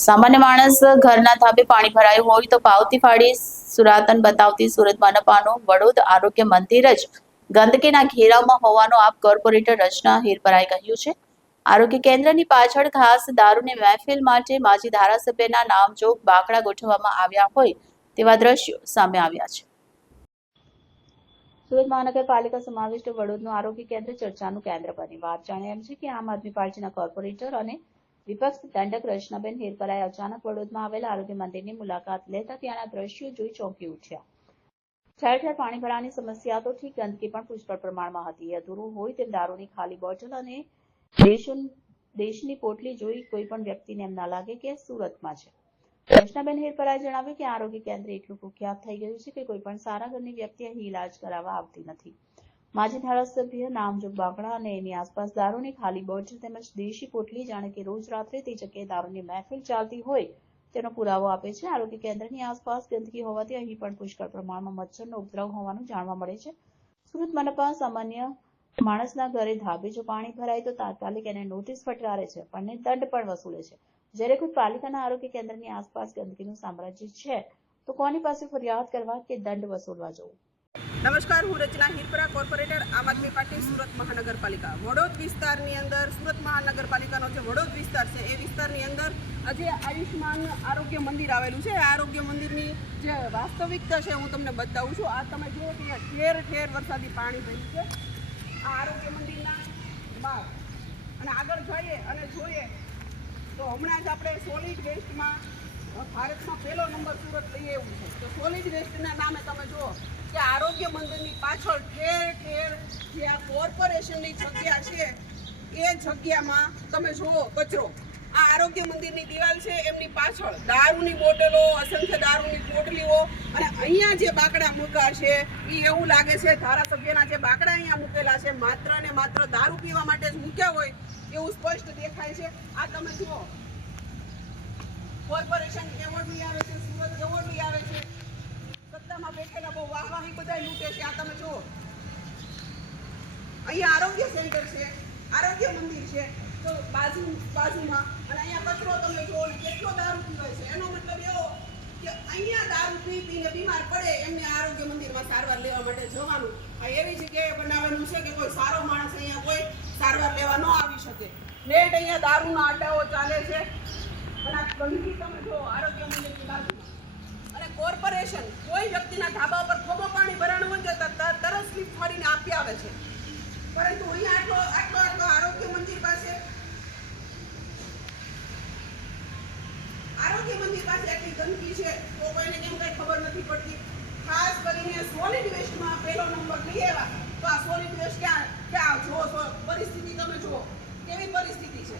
સામાન્ય માણસ ઘરના ધાબે પાણી ભરાયું હોય તો પાવતી ફાડી સુરાતન બતાવતી સુરત મનપાનું વડોદ આરોગ્ય મંદિર જ ગંદકીના ઘેરાવમાં હોવાનું આપ કોર્પોરેટર રચના હિરપરાએ કહ્યું છે. આરોગ્ય કેન્દ્રની પાછળ ખાસ દારૂની મહેફિલ માટે માજી ધારાસભ્યના નામજોગ બાકડા ગોઠવવામાં આવ્યા હોય તેવા દ્રશ્યો સામે આવ્યા છે. સુરત મહાનગરપાલિકા સમાવિષ્ટ વડોદનું આરોગ્ય કેન્દ્ર ચર્ચાનું કેન્દ્ર બની. વાત જાણે એમ છે કે આમ આદમી પાર્ટીના કોર્પોરેટર અને વિપક્ષ દંડક રચનાબેન હેરપરાએ અચાનક વડોદમાં આવેલા આરોગ્ય મંદિરની મુલાકાત લેતા ત્યાંના દ્રશ્યો જોઈ ચોંકી ઉઠ્યા. ઠેર ઠેર પાણી ભરાવાની સમસ્યા તો ઠીક ગંદકી પણ પુષ્કળ પ્રમાણમાં હતી. અધૂરું હોય તેમ દારૂની ખાલી બોટલ અને દેશો- દેશની પોટલી જોઈ કોઈ પણ વ્યક્તિને એમ ના લાગે કે સુરતમાં છે. કૃષ્ણાબેન હેરપરાએ જણાવ્યું કે આરોગ્ય કેન્દ્ર એટલું કુખ્યાત થઈ ગયું છે કે કોઈ પણ સારા ઘરની વ્યક્તિ અહીં ઈલાજ કરાવવા આવતી નથી. માજી ધારાસભ્ય નામજોગ બાંકડા અને એની આસપાસ દારૂની ખાલી બોટલ તેમજ દેશી પોટલી, જાણે કે રોજ રાત્રે તે જગ્યાએ દારૂની મહેફિલ ચાલતી હોય, તેનો પુરાવો આપે છે. આરોગ્ય કેન્દ્રની આસપાસ ગંદકી હોવાથી અહીં પણ પુષ્કળ પ્રમાણમાં મચ્છરનો ઉપદ્રવ હોવાનું જાણવા મળે છે. સુરત મનપા સામાન્ય માણસના ઘરે ધાબે જો પાણી ભરાય તો તાત્કાલિક એને નોટિસ ફટકારે છે, પણ દંડ પણ વસૂલે છે. જ્યારે કોઈ પાલિકાના આરોગ્ય કેન્દ્રની આસપાસ ગંદકીનું સામ્રાજ્ય છે, તો કોની પાસે ફરિયાદ કરવા કે દંડ વસૂલવા જવું? નમસ્કાર, હું રચના હિરપરા, કોર્પોરેટર, આમ આદમી પાર્ટી, સુરત મહાનગરપાલિકા. વડોદ વિસ્તારની અંદર, સુરત મહાનગરપાલિકાનો જે વડોદ વિસ્તાર છે, એ વિસ્તારની અંદર આજે આયુષ્માન આરોગ્ય મંદિર આવેલું છે. આરોગ્ય મંદિરની જે વાસ્તવિકતા છે, હું તમને બતાવું છું. આ તમે જુઓ કે ઠેર ઠેર વરસાદી પાણી ભર્યું છે. આ આરોગ્ય મંદિરના બહાર અને આગળ જઈએ અને જોઈએ તો હમણાં જ આપણે સોલિડ વેસ્ટમાં ભારતમાં પહેલો નંબર સુરત લઈએ એવું છે. તો સોલિડ વેસ્ટના નામે તમે જુઓ કે આરોગ્ય મંદિરની પાછળ ઠેર ઠેર જે આ કોર્પોરેશનની જગ્યા છે, એ જગ્યામાં તમે જુઓ કચરો. આ આરોગ્ય મંદિરની દિવાલ છે, એમની પાછળ દારૂની બોટલો, અસંખ્ય દારૂની પોટલીઓ અને અહીંયા જે બાકડા મૂકા છે એ એવું લાગે છે, ધારાસભ્યના જે બાકડા અહીંયા મૂકેલા છે, માત્ર ને માત્ર દારૂ પીવા માટે જ મૂક્યા હોય, એવું સ્પષ્ટ દેખાય છે. આ તમે જુઓ. કોર્પોરેશન એવોર્ડ આવે છે સુરત એવોર્ડ લઈ આવે છે સત્તામાં બેઠેલા બહુ વાહવાહી બધા લૂંટે છે આ તમે જુઓ અહીંયા આરોગ્ય સેન્ટર છે, આરોગ્ય મંદિર છે. તો બાજુ, બાજુમાં, અને અહીંયા કચરો તમે જુઓ કેટલો દારૂ પીવાય છે. એનો મતલબ એવો કે અહીંયા દારૂ પી પીને બીમાર પડે એમને આરોગ્ય મંદિરમાં સારવાર લેવા માટે જવાનું. એવી જગ્યાએ બનાવેલું છે કે કોઈ સારો માણસ અહીંયા કોઈ સારવાર લેવા ન આવી શકે. નેટ અહીંયા દારૂના અડ્ડાઓ ચાલે છે. અને ગંદકી તમે જો આરોગ્ય મંદિરની બાજુમાં. અને કોર્પોરેશન કોઈ વ્યક્તિના ધાબા પર ખોબો પાણી ભરાણું હોય તો તરત સ્લીપ ફરીને આપી આવે છે. પરંતુ અહીંયા આટલો આટલો આરોગ્ય મંદિર પાસે. આરોગ્ય મંદિર પાસે આટલી ગંદકી છે, તો કોઈને કેમ કઈ ખબર નથી પડતી? ખાસ કરીને સોલિડ વેસ્ટમાં પહેલો નંબર લઈ આવ્યા. તો આ સોલિડ વેસ્ટ ક્યાં ક્યાં જો પરિસ્થિતિ તમે જુઓ. કેવી પરિસ્થિતિ છે?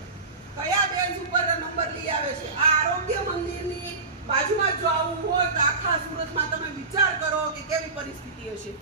કયા બેન્ચ ઉપર નંબર લઈ આવે છે? આ આરોગ્ય મંદિરની બાજુમાં જો આવવું હોય તો આખા સુરતમાં તમે વિચાર કરો કે કેવી પરિસ્થિતિ હશે.